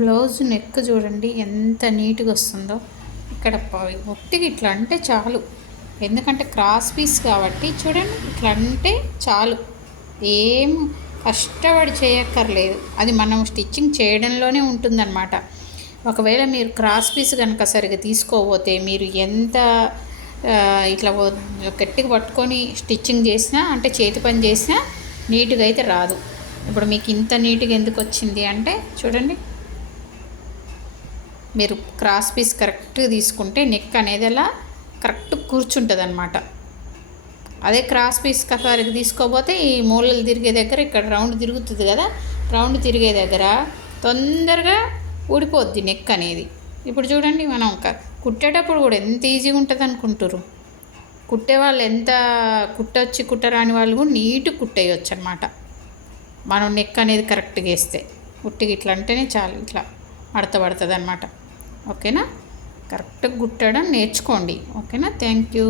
Blouse neck చూడండి ఎంత నీట్గా వస్తుందో. ఇక్కడ ఒట్టిగా ఇట్లా అంటే చాలు, ఎందుకంటే క్రాస్ పీస్ కాబట్టి చూడండి, ఇట్లా అంటే చాలు, ఏం కష్టపడి చేయక్కర్లేదు. అది మనం స్టిచ్చింగ్ చేయడంలోనే ఉంటుందన్నమాట. ఒకవేళ మీరు క్రాస్ పీస్ కనుక సరిగ్గా తీసుకోకపోతే మీరు ఎంత ఇట్లా గట్టిగా పట్టుకొని స్టిచ్చింగ్ చేసినా, అంటే చేతి పని చేసినా నీట్గా అయితే రాదు. ఇప్పుడు మీకు ఇంత నీట్గా ఎందుకు వచ్చింది అంటే చూడండి, మీరు క్రాస్ పీస్ కరెక్ట్గా తీసుకుంటే నెక్ అనేది అలా కరెక్ట్ కూర్చుంటుంది అన్నమాట. అదే క్రాస్ పీస్ సరిగ్గా తీసుకోకపోతే ఈ మూలలు తిరిగే దగ్గర ఇక్కడ రౌండ్ తిరుగుతుంది కదా, రౌండ్ తిరిగే దగ్గర తొందరగా ఊడిపోద్ది నెక్ అనేది. ఇప్పుడు చూడండి, మనం కుట్టేటప్పుడు కూడా ఎంత ఈజీగా ఉంటుంది అనుకుంటారు. కుట్టేవాళ్ళు ఎంత కుట్టొచ్చి కుట్టరాని వాళ్ళు కూడా నీట్గా కుట్టేయచ్చు అనమాట. మనం నెక్ అనేది కరెక్ట్గా వేస్తే ఉట్టిగా ఇట్లా అంటేనే చాలు, ఇట్లా మడత పడుతుంది అనమాట. ఓకేనా, కరెక్ట్గా కుట్టడం నేర్చుకోండి. ఓకేనా, థ్యాంక్ యూ.